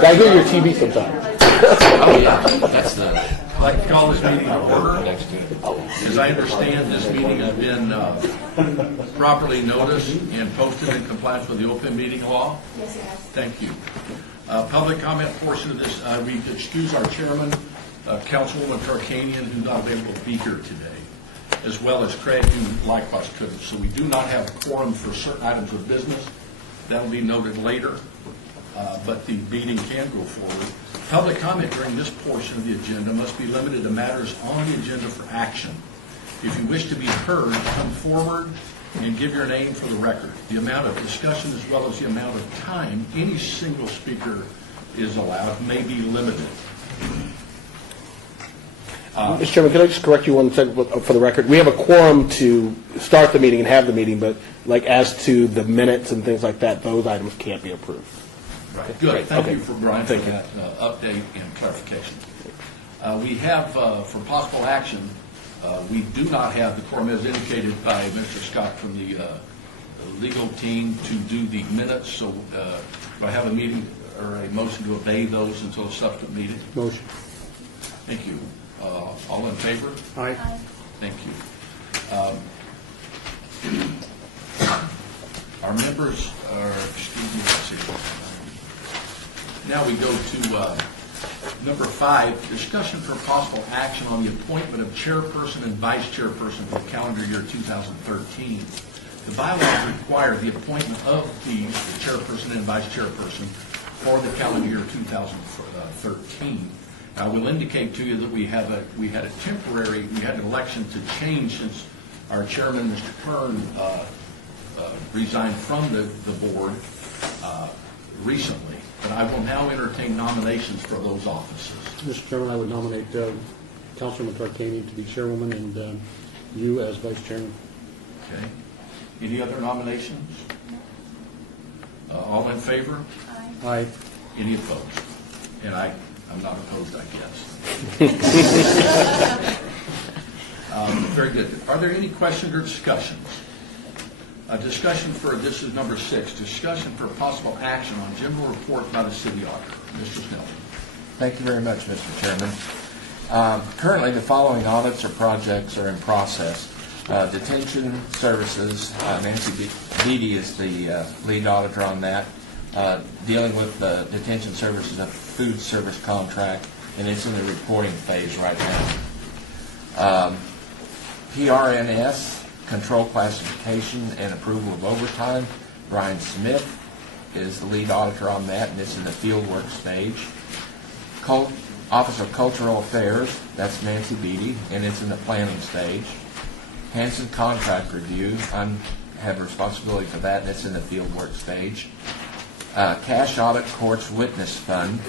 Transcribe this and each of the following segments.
Gotta go to your TV sometime. Oh, yeah, that's the I'd like to call this meeting to order. next to it. As I understand, this meeting has been properly noticed and posted in compliance with the open meeting law. Yes, it has. Thank you. Public comment portion of this, we excuse our chairman, Councilwoman Tarkanian, who's not able to be here today, as well as Craig, who likewise couldn't. So we do not have a quorum for certain items of business. That will be noted later, but the meeting can go forward. Public comment during this portion of the agenda must be limited to matters on the agenda for action. If you wish to be heard, come forward and give your name for the record. The amount of discussion as well as the amount of time any single speaker is allowed may be limited. Mr. Chairman, can I just correct you one second for the record? We have a quorum to start the meeting and have the meeting, but like as to the minutes and things like that, those items can't be approved. Right. Good. Thank you for Brian for Thank you. that update and clarification. We have, for possible action, we do not have the quorum as indicated by Mr. Scott from the legal team to do the minutes. So do I have a meeting or a motion to obey those until a subsequent meeting? Motion. Thank you. All in favor? Aye. Thank you. Our members are, excuse me, let's see. Now we go to number 5, discussion for possible action on the appointment of chairperson and vice chairperson for the calendar year 2013. The bylaws require the appointment of the chairperson and vice chairperson for the calendar year 2013. I will indicate to you that we had an election to change since our chairman, Mr. Kern, resigned from the board recently. But I will now entertain nominations for those offices. Mr. Chairman, I would nominate Councilman Tarkanian to be chairwoman and you as vice chairman. Okay. Any other nominations? All in favor? Aye. Any opposed? And I'm not opposed, I guess. Very good. Are there any questions or discussions? A discussion for, this is number 6, discussion for possible action on general report by the city auditor. Mr. Snelson. Thank you very much, Mr. Chairman. Currently, the following audits or projects are in process. Detention services, Nancy Beatty is the lead auditor on that, dealing with the detention services, a food service contract, and it's in the reporting phase right now. PRNS, control classification and approval of overtime. Brian Smith is the lead auditor on that, and it's in the field work stage. Office of Cultural Affairs, that's Nancy Beatty, and it's in the planning stage. Hanson Contract Review, I have responsibility for that, and it's in the field work stage. Cash Audit Courts Witness Fund,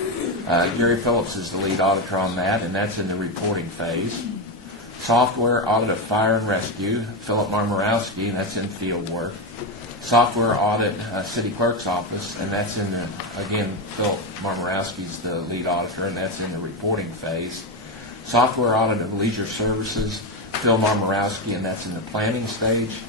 Gary Phillips is the lead auditor on that, and that's in the reporting phase. Software Audit of Fire and Rescue, Philip Marmorowski, and that's in field work. Software Audit, City Clerk's Office, and that's in the, again, Philip Marmorowski's the lead auditor, and that's in the reporting phase. Software Audit of Leisure Services, Phil Marmorowski, and that's in the planning stage.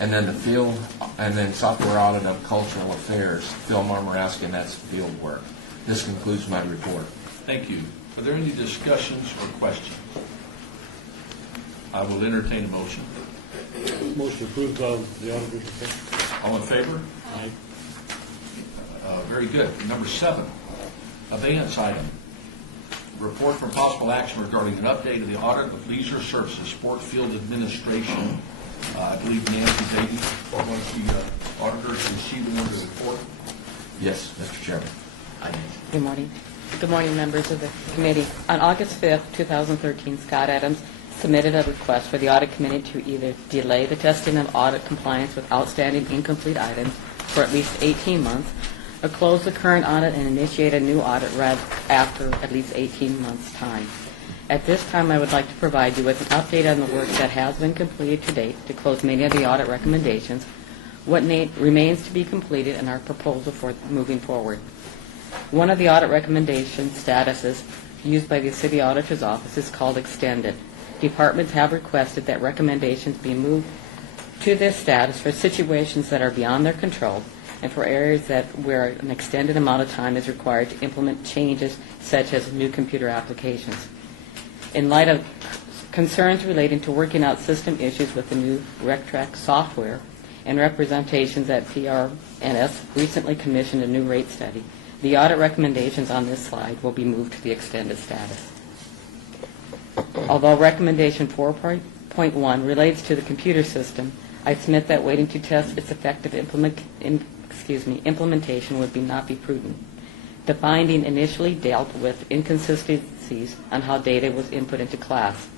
And then Software Audit of Cultural Affairs, Phil Marmorowski, and that's field work. This concludes my report. Thank you. Are there any discussions or questions? I will entertain a motion. Motion approved of the auditor's report. All in favor? Aye. Very good. Number 7, abeyance item. Report for possible action regarding an update of the audit of leisure services, sport field administration. I believe Nancy Beatty, one of the auditors, is she the one to report? Yes, Mr. Chairman. Good morning. Good morning, members of the committee. On August 5th, 2013, Scott Adams submitted a request for the audit committee to either delay the testing of audit compliance with outstanding incomplete items for at least 18 months, or close the current audit and initiate a new audit read after at least 18 months' time. At this time, I would like to provide you with an update on the work that has been completed to date to close many of the audit recommendations, what remains to be completed, and our proposal for moving forward. One of the audit recommendation statuses used by the City Auditor's Office is called Extended. Departments have requested that recommendations be moved to this status for situations that are beyond their control and for areas where an extended amount of time is required to implement changes such as new computer applications. In light of concerns relating to working out system issues with the new RecTrack software and representations that PRNS recently commissioned a new rate study, the audit recommendations on this slide will be moved to the extended status. Although recommendation 4.1 relates to the computer system, I submit that waiting to test its effective implementation would not be prudent. The finding initially dealt with inconsistencies on how data was input into class.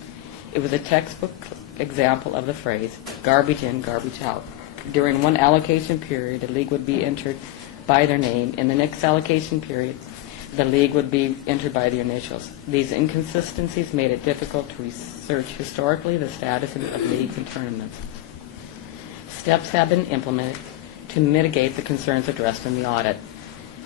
It was a textbook example of the phrase, garbage in, garbage out. During one allocation period, a league would be entered by their name. In the next allocation period, the league would be entered by their initials. These inconsistencies made it difficult to research historically the status of leagues and tournaments. Steps have been implemented to mitigate the concerns addressed in the audit.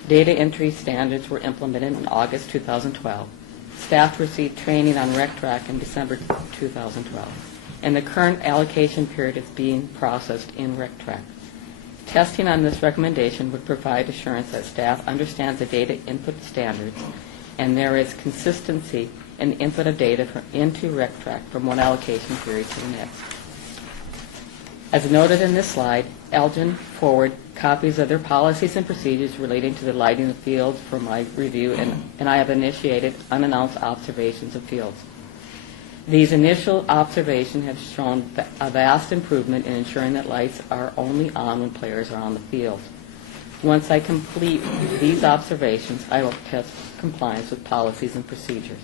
Data entry standards were implemented in August 2012. Staff received training on RecTrack in December 2012, and the current allocation period is being processed in RecTrack. Testing on this recommendation would provide assurance that staff understands the data input standards and there is consistency in the input of data into RecTrack from one allocation period to the next. As noted in this slide, Elgin forwarded copies of their policies and procedures relating to the lighting of fields for my review, and I have initiated unannounced observations of fields. These initial observations have shown a vast improvement in ensuring that lights are only on when players are on the field. Once I complete these observations, I will test compliance with policies and procedures.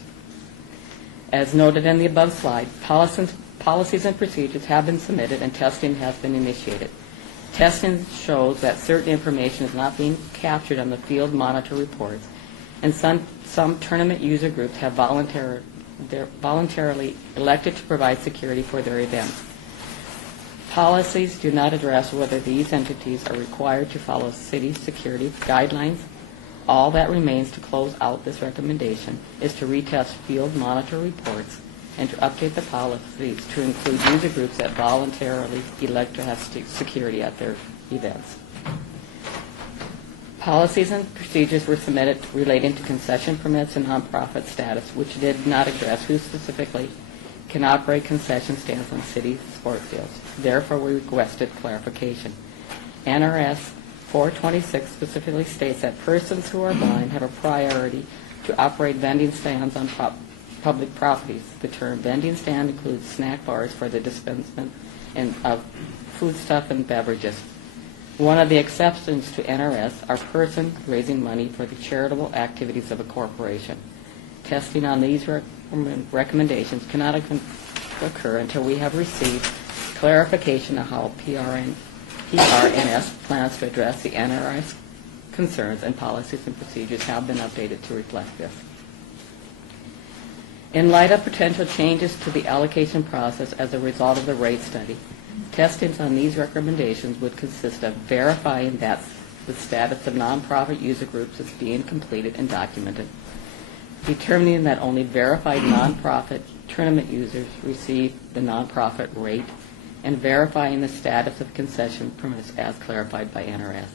As noted in the above slide, policies and procedures have been submitted and testing has been initiated. Testing shows that certain information is not being captured on the field monitor reports, and some tournament user groups have voluntarily elected to provide security for their events. Policies do not address whether these entities are required to follow city security guidelines. All that remains to close out this recommendation is to retest field monitor reports and to update the policies to include user groups that voluntarily elect to have security at their events. Policies and procedures were submitted relating to concession permits and nonprofit status, which did not address who specifically can operate concession stands on city sport fields. Therefore, we requested clarification. NRS 426 specifically states that persons who are blind have a priority to operate vending stands on public properties. The term vending stand includes snack bars for the dispensement of foodstuff and beverages. One of the exceptions to NRS are persons raising money for the charitable activities of a corporation. Testing on these recommendations cannot occur until we have received clarification of how PRNS plans to address the NRS concerns, and policies and procedures have been updated to reflect this. In light of potential changes to the allocation process as a result of the rate study, testings on these recommendations would consist of verifying that the status of nonprofit user groups is being completed and documented, determining that only verified nonprofit tournament users receive the nonprofit rate, and verifying the status of concession permits as clarified by PRNS.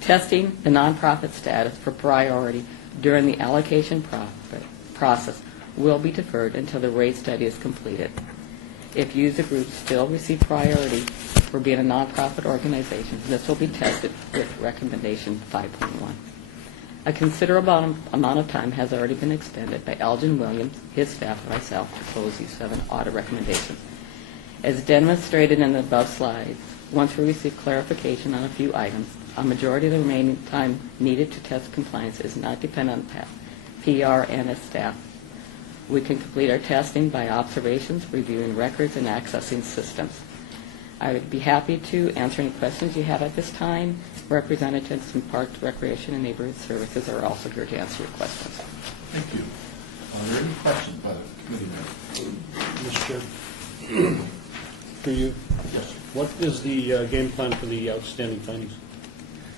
Testing the nonprofit status for priority during the allocation process will be deferred until the rate study is completed. If user groups still receive priority for being a nonprofit organization, this will be tested with recommendation 5.1. A considerable amount of time has already been expended by Elgin Williams, his staff, and myself to close these 7 audit recommendations. As demonstrated in the above slides, once we receive clarification on a few items, a majority of the remaining time needed to test compliance is not dependent on PRNS staff. We can complete our testing by observations, reviewing records, and accessing systems. I would be happy to answer any questions you have at this time. Representatives from Parks, Recreation, and Neighborhood Services are also here to answer your questions. Thank you. Are there any questions by the committee members? Mr. Chair, through you, Yes. what is the game plan for the outstanding findings?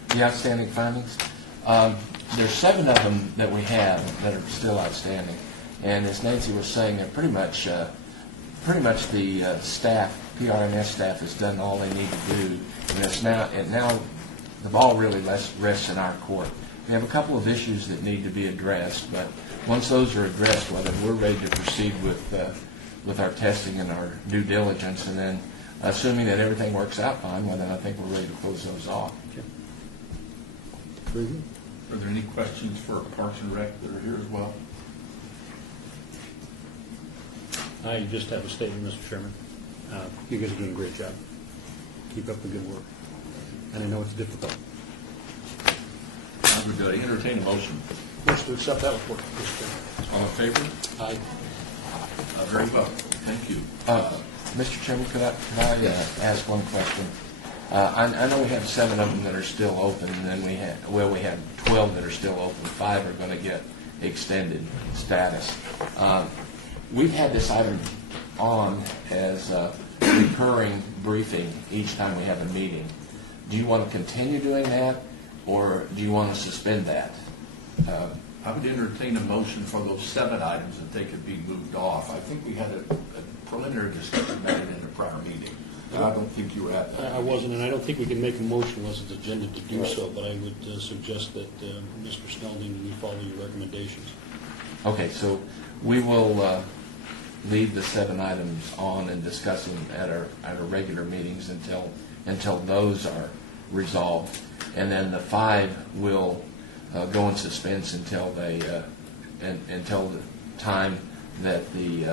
The outstanding findings? There's 7 of them that we have that are still outstanding. And as Nancy was saying, they're pretty much the staff, PRNS staff, has done all they need to do and now the ball really rests in our court. We have a couple of issues that need to be addressed, but once those are addressed, well, then we're ready to proceed with our testing and our due diligence, and then assuming that everything works out fine, well, then I think we're ready to close those off. Very good. Are there any questions for Parks and Rec that are here as well? I just have a statement, Mr. Chairman. You guys are doing a great job. Keep up the good work. And I know it's difficult. I would entertain a motion. Motion to accept that report, Mr. Chairman. All in favor? Aye. Very well. Thank you. Mr. Chairman, could I ask one question? I know we have 7 of them that are still open, and then we have 12 that are still open. 5 are going to get extended status. We've had this item on as a recurring briefing each time we have a meeting. Do you want to continue doing that, or do you want to suspend that? I would entertain a motion for those 7 items that they could be moved off. I think we had a preliminary discussion about it in a prior meeting, but I don't think you were at that. I wasn't, and I don't think we can make a motion unless it's agenda to do so, but I would suggest that Mr. Sneldon, you follow your recommendations. Okay, so we will leave the 7 items on and discuss them at our regular meetings until those are resolved, and then the 5 will go in suspense until until the time that the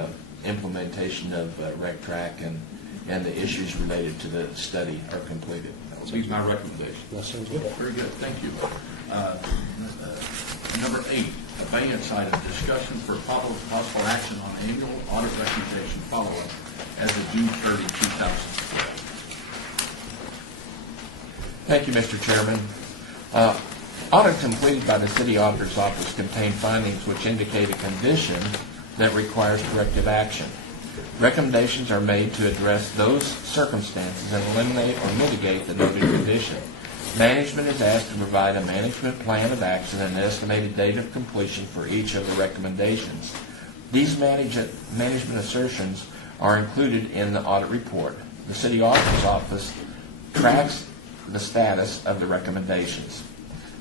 implementation of RecTrack and the issues related to the study are completed. That will be my recommendation. That sounds good. Very good, thank you. Number 8, abeyance item, discussion for possible action on annual audit recommendation follow-up as of June 30, 2012. Thank you, Mr. Chairman. Audit completed by the City Auditor's Office contained findings which indicate a condition that requires corrective action. Recommendations are made to address those circumstances and eliminate or mitigate the noted condition. Management is asked to provide a management plan of action and an estimated date of completion for each of the recommendations. These management assertions are included in the audit report. The City Auditor's Office tracks the status of the recommendations.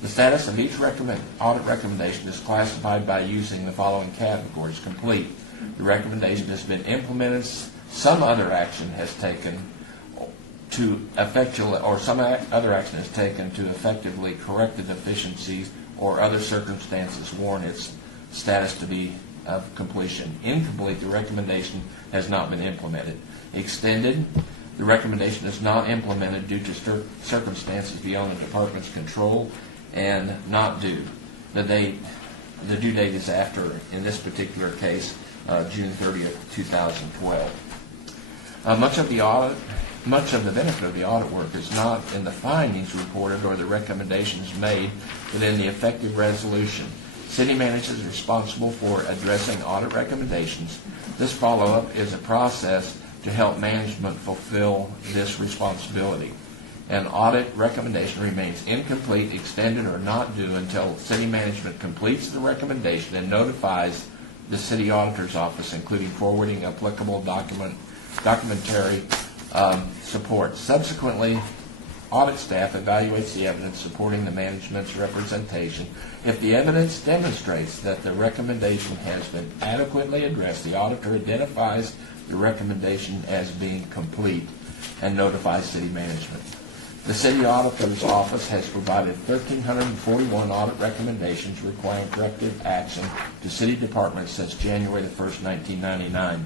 The status of each audit recommendation is classified by using the following categories: complete, the recommendation has been implemented, some other action has taken to effectively correct the deficiencies or other circumstances warrant its status to be of completion. Incomplete, the recommendation has not been implemented. Extended, the recommendation is not implemented due to circumstances beyond the department's control and not due. The due date is after, in this particular case, June 30th, 2012. Much of the benefit of the audit work is not in the findings reported or the recommendations made, but in the effective resolution. City manager is responsible for addressing audit recommendations. This follow-up is a process to help management fulfill this responsibility. An audit recommendation remains incomplete, extended, or not due until city management completes the recommendation and notifies the City Auditor's Office, including forwarding applicable documentary support. Subsequently, audit staff evaluates the evidence supporting the management's representation. If the evidence demonstrates that the recommendation has been adequately addressed, the auditor identifies the recommendation as being complete and notifies city management. The City Auditor's Office has provided 1,341 audit recommendations requiring corrective action to city departments since January the 1st, 1999.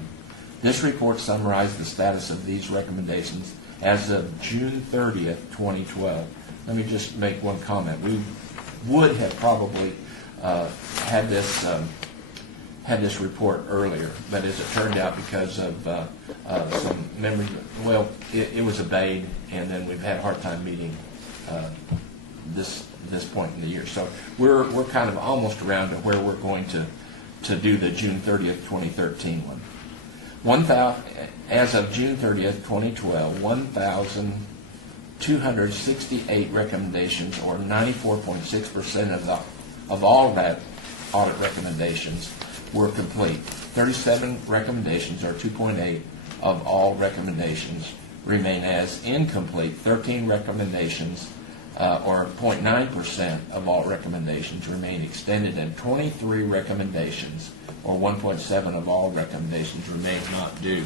This report summarized the status of these recommendations as of June 30th, 2012. Let me just make one comment. We would have probably had this report earlier, but as it turned out, because of some memory, it was obeyed, and then we've had a hard time meeting this point in the year. So we're kind of almost around to where we're going to do the June 30th, 2013 one. As of June 30th, 2012, 1,268 recommendations, or 94.6% of all that audit recommendations, were complete. 37 recommendations, or 2.8 of all recommendations, remain as incomplete. 13 recommendations, or 0.9% of all recommendations, remain extended, and 23 recommendations, or 1.7 of all recommendations, remain not due.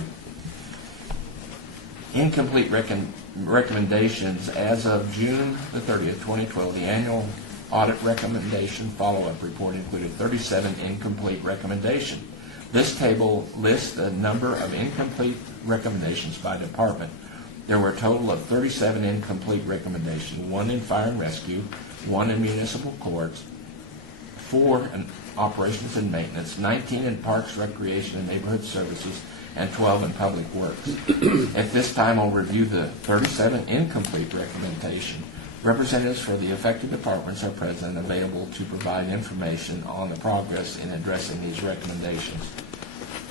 Incomplete recommendations as of June the 30th, 2012, the annual audit recommendation follow-up report included 37 incomplete recommendations. This table lists the number of incomplete recommendations by department. There were a total of 37 incomplete recommendations, 1 in fire and rescue, 1 in municipal courts, 4 in operations and maintenance, 19 in parks, recreation, and neighborhood services, and 12 in public works. At this time, I'll review the 37 incomplete recommendations. Representatives for the affected departments are present and available to provide information on the progress in addressing these recommendations.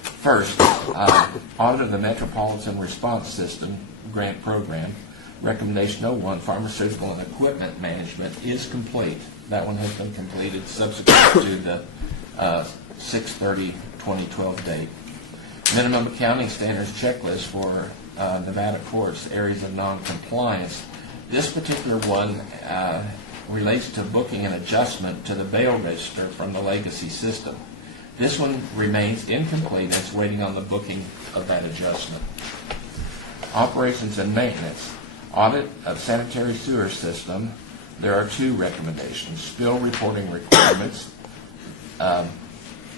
First, audit of the Metropolitan Response System grant program. Recommendation 01, pharmaceutical and equipment management, is complete. That one has been completed subsequent to the 6/30/2012 date. Minimum accounting standards checklist for Nevada courts, areas of non-compliance. This particular one relates to booking an adjustment to the bail register from the legacy system. This one remains incomplete and it's waiting on the booking of that adjustment. Operations and maintenance. Audit of sanitary sewer system. There are 2 recommendations. Spill reporting requirements.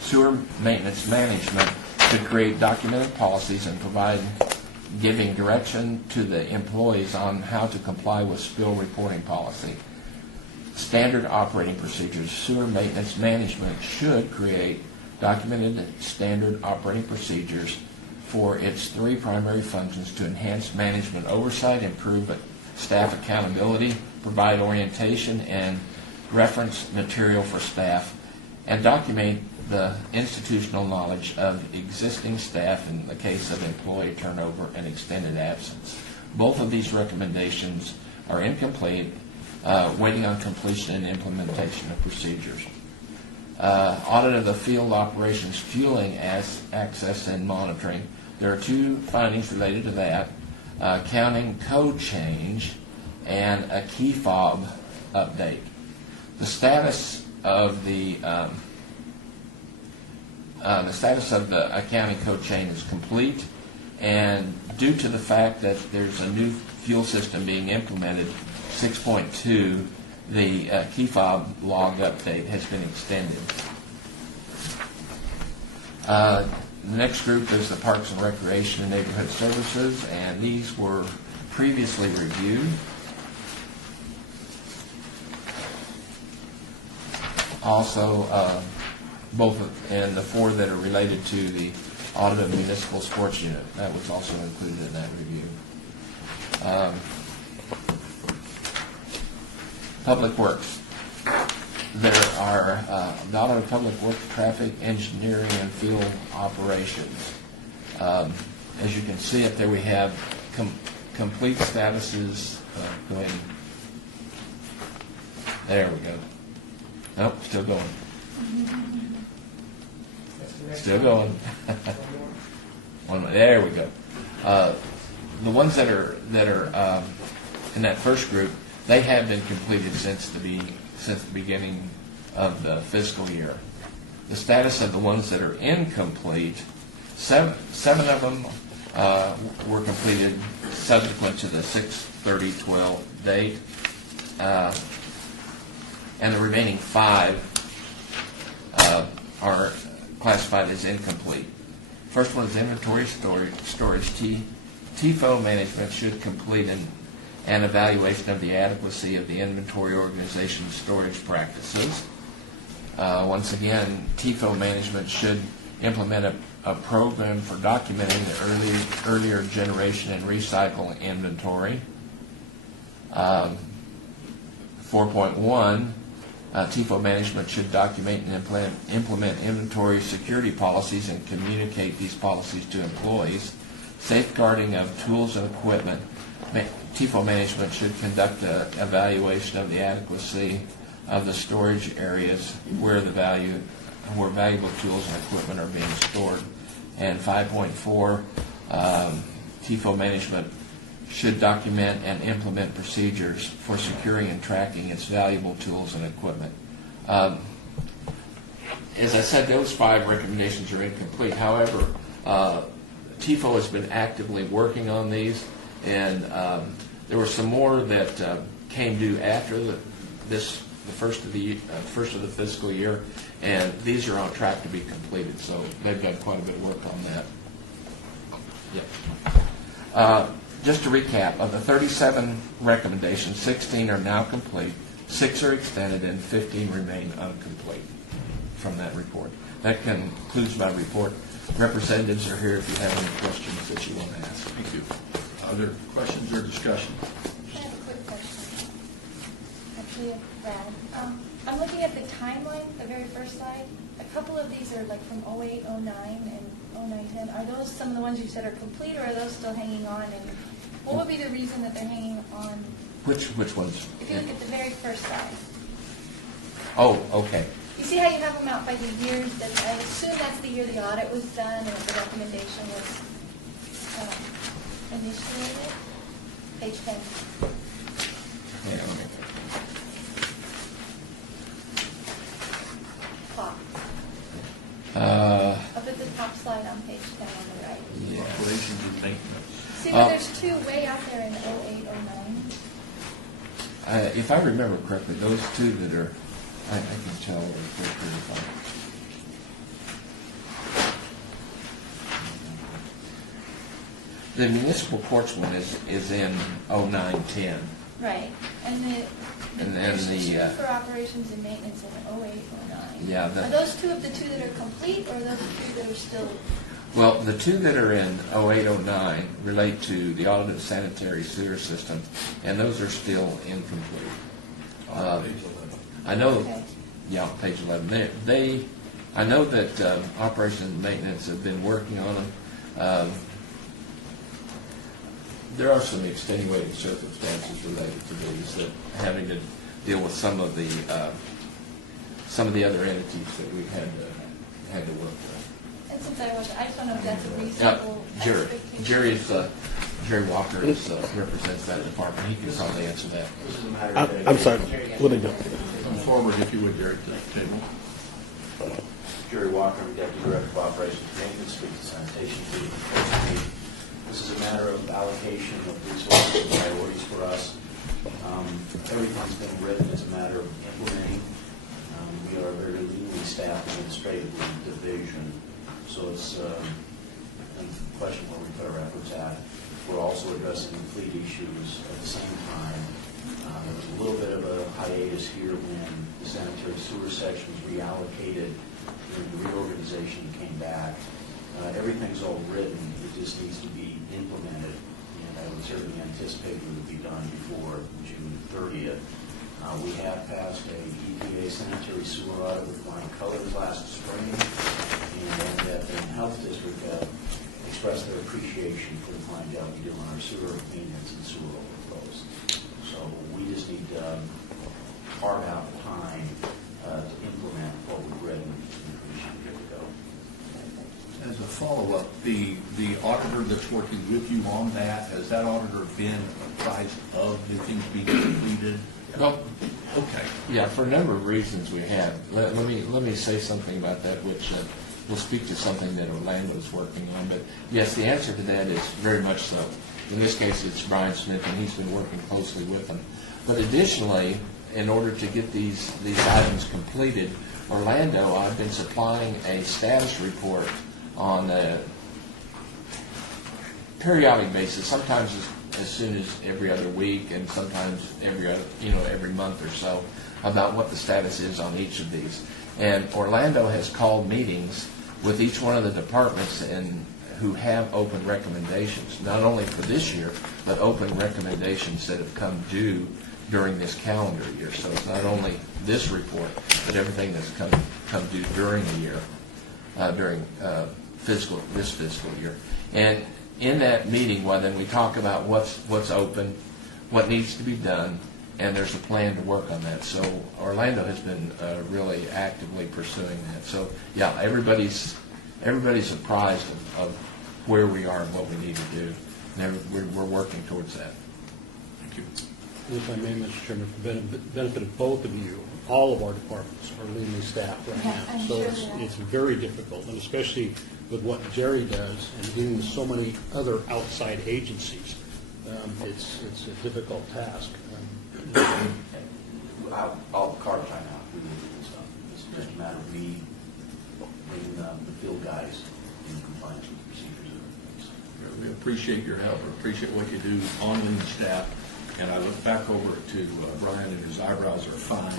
Sewer maintenance management should create documented policies and provide giving direction to the employees on how to comply with spill reporting policy. Standard operating procedures. Sewer maintenance management should create documented standard operating procedures for its 3 primary functions: to enhance management oversight, improve staff accountability, provide orientation and reference material for staff, and document the institutional knowledge of existing staff in the case of employee turnover and extended absence. Both of these recommendations are incomplete, waiting on completion and implementation of procedures. Audit of the field operations fueling access and monitoring. There are 2 findings related to that: accounting code change and a key fob update. The status of the accounting code change is complete, and due to the fact that there's a new fuel system being implemented, 6.2, the key fob log update has been extended. The next group is the Parks and Recreation and Neighborhood Services, and these were previously reviewed. Also, and the 4 that are related to the audit of municipal sports unit, that was also included in that review. Public Works. There are the audit of public works, traffic, engineering, and field operations. As you can see up there, we have complete statuses. Go ahead. There we go. Nope, still going. Still going. One more. There we go. The ones that are in that first group, they have been completed since the beginning of the fiscal year. The status of the ones that are incomplete, seven of them were completed subsequent to the 6/30/12 date, and the remaining 5 are classified as incomplete. First one is inventory storage. TIFO management should complete an evaluation of the adequacy of the inventory organization storage practices. Once again, TIFO management should implement a program for documenting the earlier generation and recycle inventory. 4.1, TIFO management should document and implement inventory security policies and communicate these policies to employees. Safeguarding of tools and equipment. TIFO management should conduct an evaluation of the adequacy of the storage areas where valuable tools and equipment are being stored. And 5.4, TIFO management should document and implement procedures for securing and tracking its valuable tools and equipment. As I said, those 5 recommendations are incomplete. However, TIFO has been actively working on these, and there were some more that came due after the first of the fiscal year, and these are on track to be completed. So they've done quite a bit of work on that. Yep. Just to recap, of the 37 recommendations, 16 are now complete, 6 are extended, and 15 remain incomplete from that report. That concludes my report. Representatives are here if you have any questions that you want to ask. Thank you. Other questions or discussion? I have a quick question. Actually, Brad. I'm looking at the timeline, the very first slide. A couple of these are like from 08, 09, and 09, 10. Are those some of the ones you said are complete, or are those still hanging on? And what would be the reason that they're hanging on? Which ones? If you look at the very first slide. Oh, okay. You see how you have them out by the years? That I assume that's the year the audit was done and the recommendation was initiated. Page 10. Yeah, okay. Top. Up at the top slide on page 10 on the right. Yeah. Operations and maintenance. See, there's 2 way out there in 08, 09. If I remember correctly, those 2 that are, I can tell they're pretty fun. The municipal courts one is in 09-10. Right. And And then there's the, 2 for operations and maintenance in 08, 09. Yeah, Are those 2 of the 2 that are complete, or are those 2 that are still? Well, the 2 that are in 08-09 relate to the audited sanitary sewer system, and those are still incomplete. I know, Okay. yeah, page 11. I know that operations and maintenance have been working on them. There are some extenuating circumstances related to these, that having to deal with some of the other entities that we've had to work with. And since I just don't know if that's a reasonable expectation. Jerry Walker represents that department. He can probably answer that. I'm sorry, what did I do? Come forward, if you would, Derek, to the table. Jerry Walker, Deputy Director of Operations and Maintenance, Street Sanitation Team. This is a matter of allocation of resources and priorities for us. Everything's been written. It's a matter of implementing. We are a very leanly staffed administrative division, so it's a question where we put our efforts at. We're also addressing fleet issues at the same time. There was a little bit of a hiatus here when the sanitary sewer section was reallocated when the reorganization came back. Everything's all written. It just needs to be implemented, and I would certainly anticipate it would be done before June 30th. We have passed a EPA sanitary sewer audit with flying colors last spring, and the Health District expressed their appreciation for the fine job we do on our sewer maintenance and sewer overflows. So we just need to carve out time to implement what we've written, and we should be good to go. As a follow-up, the auditor that's working with you on that, has that auditor been apprised of the things being completed? Well, Okay. yeah, for a number of reasons we have. Let me say something about that, which will speak to something that Orlando's working on. But yes, the answer to that is very much so. In this case, it's Brian Smith, and he's been working closely with them. But additionally, in order to get these items completed, Orlando, I've been supplying a status report on a periodic basis, sometimes as soon as every other week, and sometimes every month or so, about what the status is on each of these. And Orlando has called meetings with each one of the departments and who have open recommendations, not only for this year, but open recommendations that have come due during this calendar year. So it's not only this report, but everything that's come due during the year, during this fiscal year. And in that meeting, well, then we talk about what's open, what needs to be done, and there's a plan to work on that. So Orlando has been really actively pursuing that. So yeah, everybody's apprised of where we are and what we need to do. we're working towards that. Thank you. If I may, Mr. Chairman, for the benefit of both of you, all of our departments are leanly staffed right Yeah, now. I'm So sure it's, they are. it's very difficult, and especially with what Jerry does and dealing with so many other outside agencies. It's a difficult task. All the cards right now, we need to do stuff. It's just a matter of me bringing the field guys in compliance with the procedures and everything. We appreciate your help, we appreciate what you do on lean staff, and I look back over to Brian, and his eyebrows are fine.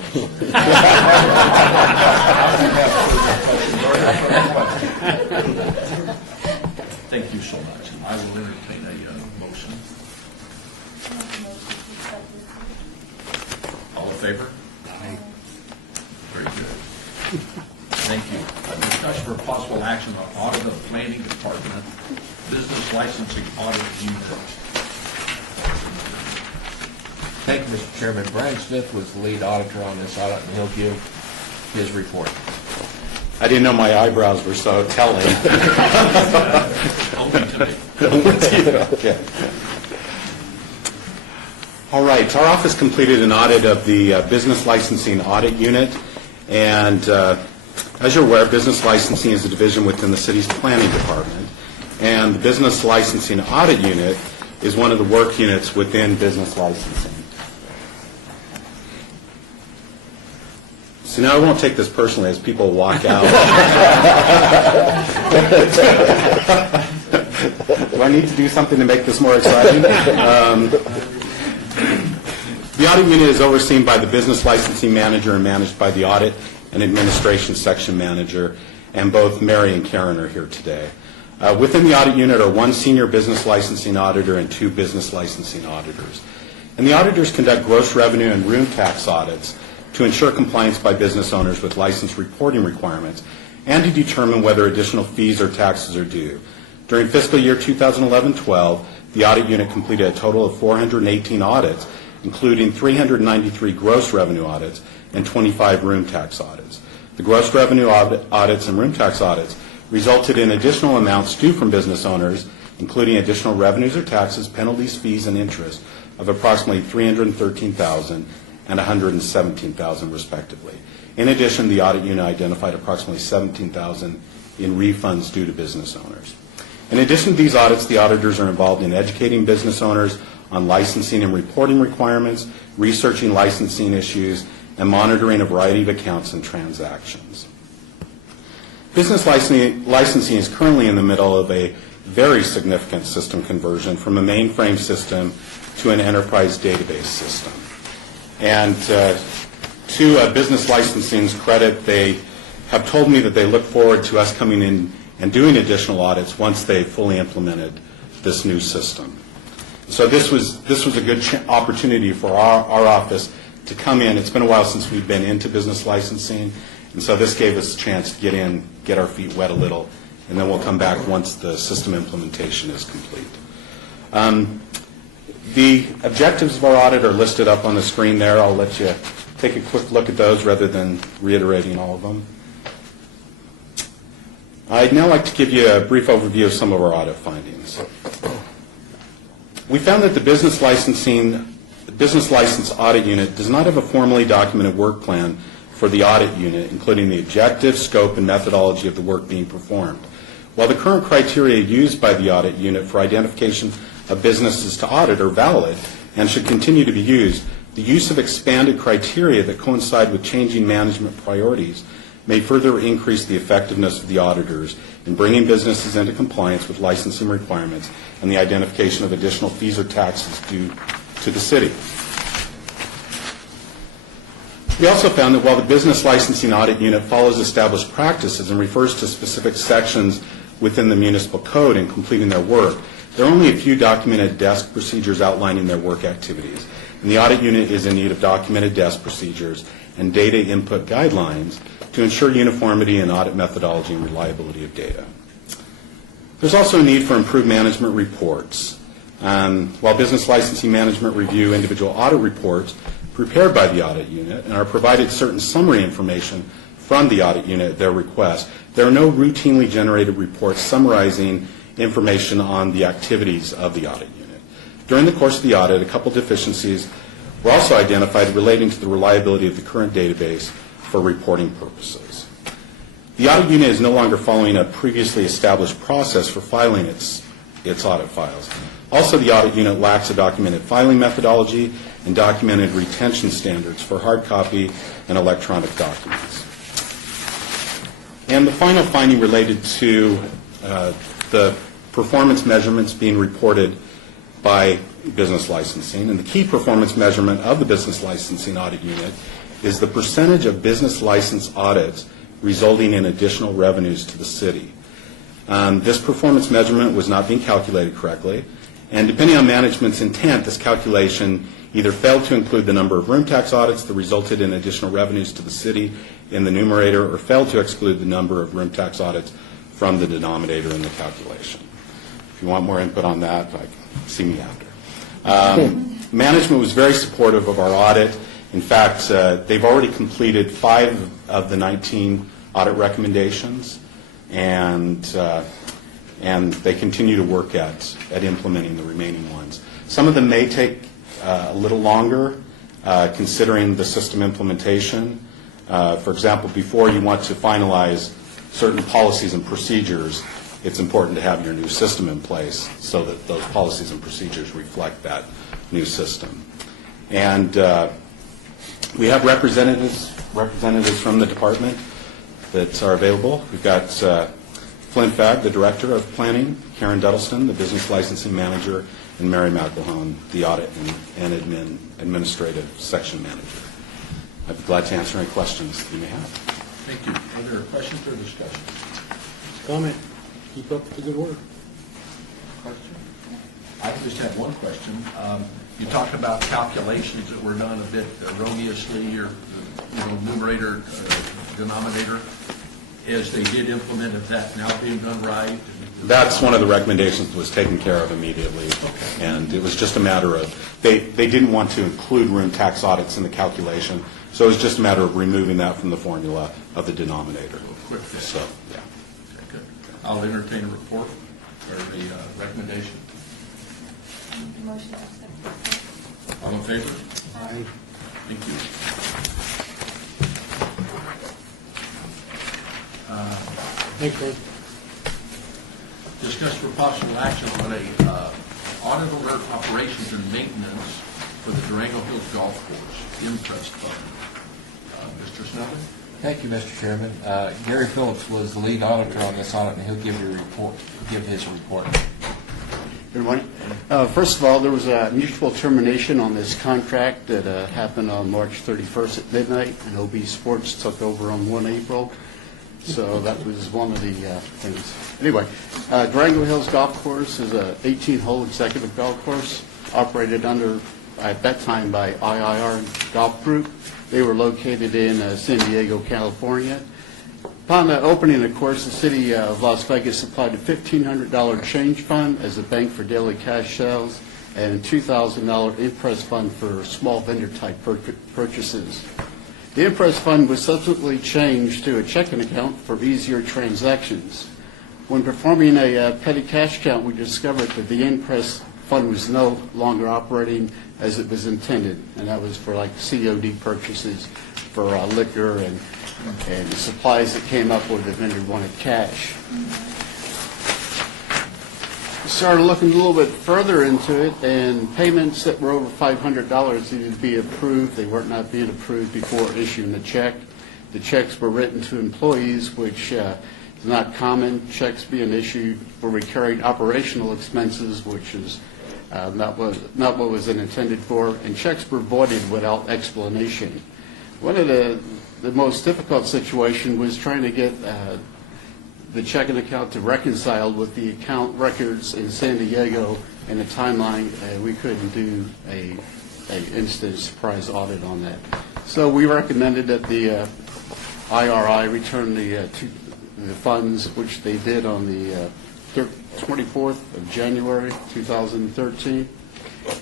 Thank you so much. I will entertain a motion. All in favor? Aye. Very good. Thank you. A discussion for possible action on audit of planning department, business licensing audit unit. Thank you, Mr. Chairman. Brian Smith was the lead auditor on this audit, and he'll give his report. I didn't know my eyebrows were so telling. Only to me. Yeah. All right, our office completed an audit of the business licensing audit unit, and as you're aware, business licensing is a division within the city's planning department, and the business licensing audit unit is one of the work units within business licensing. So now I won't take this personally as people walk out. Do I need to do something to make this more exciting? The audit unit is overseen by the business licensing manager and managed by the audit and administration section manager, and both Mary and Karen are here today. Within the audit unit are one senior business licensing auditor and two business licensing auditors. And the auditors conduct gross revenue and room tax audits to ensure compliance by business owners with license reporting requirements and to determine whether additional fees or taxes are due. During fiscal year 2011-12, the audit unit completed a total of 418 audits, including 393 gross revenue audits and 25 room tax audits. The gross revenue audits and room tax audits resulted in additional amounts due from business owners, including additional revenues or taxes, penalties, fees, and interest of approximately $313,000 and $117,000 respectively. In addition, the audit unit identified approximately $17,000 in refunds due to business owners. In addition to these audits, the auditors are involved in educating business owners on licensing and reporting requirements, researching licensing issues, and monitoring a variety of accounts and transactions. Business licensing is currently in the middle of a very significant system conversion from a mainframe system to an enterprise database system. And to business licensing's credit, they have told me that they look forward to us coming in and doing additional audits once they've fully implemented this new system. So this was a good opportunity for our office to come in. It's been a while since we've been into business licensing, and so this gave us a chance to get in, get our feet wet a little, and then we'll come back once the system implementation is complete. The objectives of our audit are listed up on the screen there. I'll let you take a quick look at those rather than reiterating all of them. I'd now like to give you a brief overview of some of our audit findings. We found that the business license audit unit does not have a formally documented work plan for the audit unit, including the objective, scope, and methodology of the work being performed. While the current criteria used by the audit unit for identification of businesses to audit are valid and should continue to be used, the use of expanded criteria that coincide with changing management priorities may further increase the effectiveness of the auditors in bringing businesses into compliance with licensing requirements and the identification of additional fees or taxes due to the city. We also found that while the business licensing audit unit follows established practices and refers to specific sections within the municipal code in completing their work, there are only a few documented desk procedures outlining their work activities, and the audit unit is in need of documented desk procedures and data input guidelines to ensure uniformity in audit methodology and reliability of data. There's also a need for improved management reports. While business licensing management review individual audit reports prepared by the audit unit and are provided certain summary information from the audit unit at their request, there are no routinely generated reports summarizing information on the activities of the audit unit. During the course of the audit, a couple deficiencies were also identified relating to the reliability of the current database for reporting purposes. The audit unit is no longer following a previously established process for filing its audit files. Also, the audit unit lacks a documented filing methodology and documented retention standards for hard copy and electronic documents. And the final finding related to the performance measurements being reported by business licensing. And the key performance measurement of the business licensing audit unit is the percentage of business license audits resulting in additional revenues to the city. This performance measurement was not being calculated correctly, and depending on management's intent, this calculation either failed to include the number of room tax audits that resulted in additional revenues to the city in the numerator, or failed to exclude the number of room tax audits from the denominator in the calculation. If you want more input on that, see me after. Management was very supportive of our audit. In fact, they've already completed 5 of the 19 audit recommendations, and they continue to work at implementing the remaining ones. Some of them may take a little longer, considering the system implementation. For example, before you want to finalize certain policies and procedures, it's important to have your new system in place so that those policies and procedures reflect that new system. And we have representatives from the department that are available. We've got Flynn Fagg, the Director of Planning, Karen Duddleston, the Business Licensing Manager, and Mary McElhone, the Audit and Administrative Section Manager. I'd be glad to answer any questions that you may have. Thank you. Are there questions or discussion? Comment. Keep up the good work. Question? I just have one question. You talked about calculations that were done a bit erroneously, or numerator, denominator. As they did implement, is that now being done right? That's one of the recommendations that was taken care of immediately. Okay. And it was just a matter of, they didn't want to include room tax audits in the calculation, so it was just a matter of removing that from the formula of the denominator. Quick fix. So, yeah. Okay, good. I'll entertain a report or the recommendation. Motion to accept. All in favor? Aye. Thank you. Thanks, Ron. Discuss for possible action on a audit alert operations and maintenance for the Durango Hills Golf Course interest fund. Mr. Snelling? Thank you, Mr. Chairman. Gary Phillips was the lead auditor on this audit, and he'll give his report. Good morning. First of all, there was a mutual termination on this contract that happened on March 31st at midnight, and OB Sports took over on 1 April. So that was one of the things. Anyway, Durango Hills Golf Course is a 18-hole executive golf course operated under, at that time, by IIR Golf Group. They were located in San Diego, California. Upon the opening of the course, the city of Las Vegas supplied a $1,500 change fund as a bank for daily cash sales and a $2,000 impress fund for small vendor-type purchases. The impress fund was subsequently changed to a checking account for easier transactions. When performing a petty cash count, we discovered that the impress fund was no longer operating as it was intended, and that was for like COD purchases for liquor and the supplies that came up where the vendor wanted cash. We started looking a little bit further into it, and payments that were over $500 needed to be approved. They were not being approved before issuing the check. The checks were written to employees, which is not common. Checks being issued for recurring operational expenses, which is not what was intended for, and checks were voided without explanation. One of the most difficult situation was trying to get the checking account to reconcile with the account records in San Diego and the timeline. We couldn't do a instant surprise audit on that. So we recommended that the IRI return the funds, which they did on the 24th of January 2013.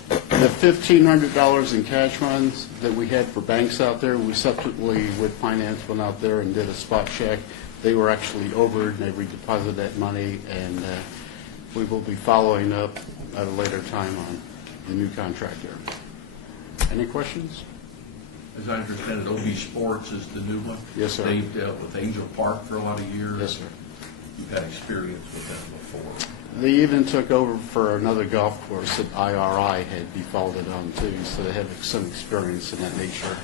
The $1,500 in cash funds that we had for banks out there, we subsequently, with finance, went out there and did a spot check. They were actually over, and they redeposited that money, and we will be following up at a later time on the new contract there. Any questions? As I understand it, OB Sports is the new one? Yes, sir. They've dealt with Angel Park for a lot of years? Yes, sir. You've had experience with them before? They even took over for another golf course that IRI had defaulted on too, so they have some experience in that nature.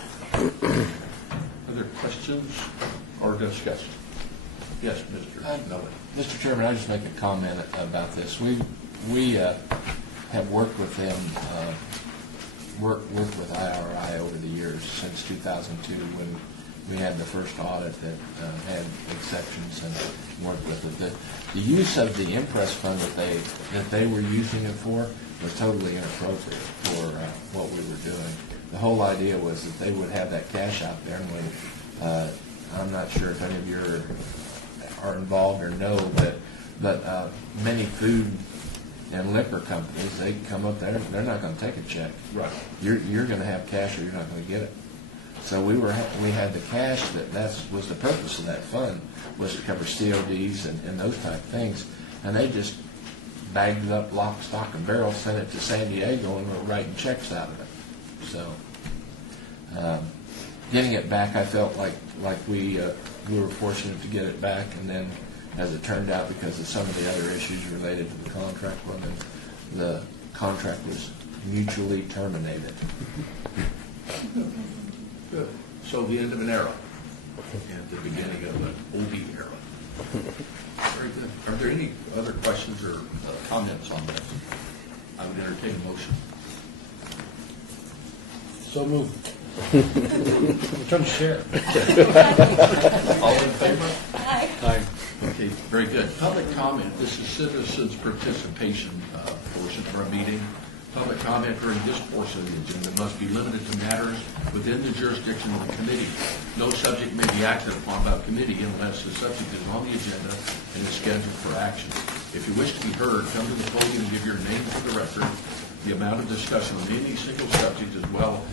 Other questions or discussion? Yes, Mr. Miller. Mr. Chairman, I just make a comment about this. We have worked with them, worked with IRI over the years since 2002 when we had the first audit that had exceptions and worked with it. The use of the impress fund that they were using it for was totally inappropriate for what we were doing. The whole idea was that they would have that cash out there, and when I'm not sure if any of you are involved or know, but many food and liquor companies, they come up there, they're not going to take a check. Right. You're going to have cash or you're not going to get it. So we had the cash that was the purpose of that fund, was to cover CODs and those type of things, and they just bagged it up lock, stock, and barrel, sent it to San Diego, and were writing checks out of it. So getting it back, I felt like we were fortunate to get it back, and then as it turned out, because of some of the other issues related to the contract, well, then the contract was mutually terminated. Good. So the end of an era and the beginning of an OB era. Very good. Are there any other questions or comments on this? I would entertain a motion. So moved. We're trying to share. All in favor? Aye. Okay, very good. Public comment. This is citizens' participation portion of our meeting. Public comment during this portion of the agenda must be limited to matters within the jurisdiction of the committee. No subject may be acted upon by the committee unless the subject is on the agenda and is scheduled for action. If you wish to be heard, come to the podium and give your name for the record. The amount of discussion on any single subject, as well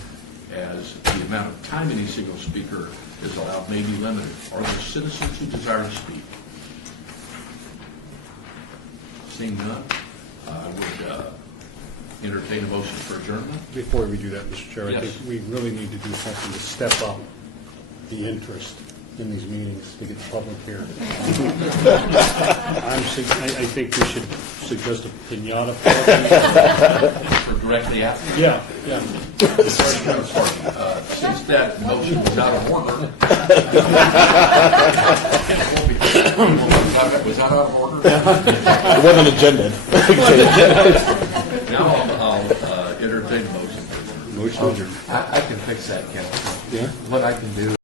as the amount of time any single speaker is allowed, may be limited. Are there citizens who desire to speak? Seeing none, I would entertain a motion for adjournment. Before we do that, Mr. Chair, I Yes. think we really need to do something to step up the interest in these meetings to get the public here. I think we should suggest a pinata party. For directly after? Yeah. Since that motion was out of order. Was that out of order? It wasn't agendaed. Now I'll entertain a motion. Motion adjourned. I can fix that, Council. Yeah? What I can do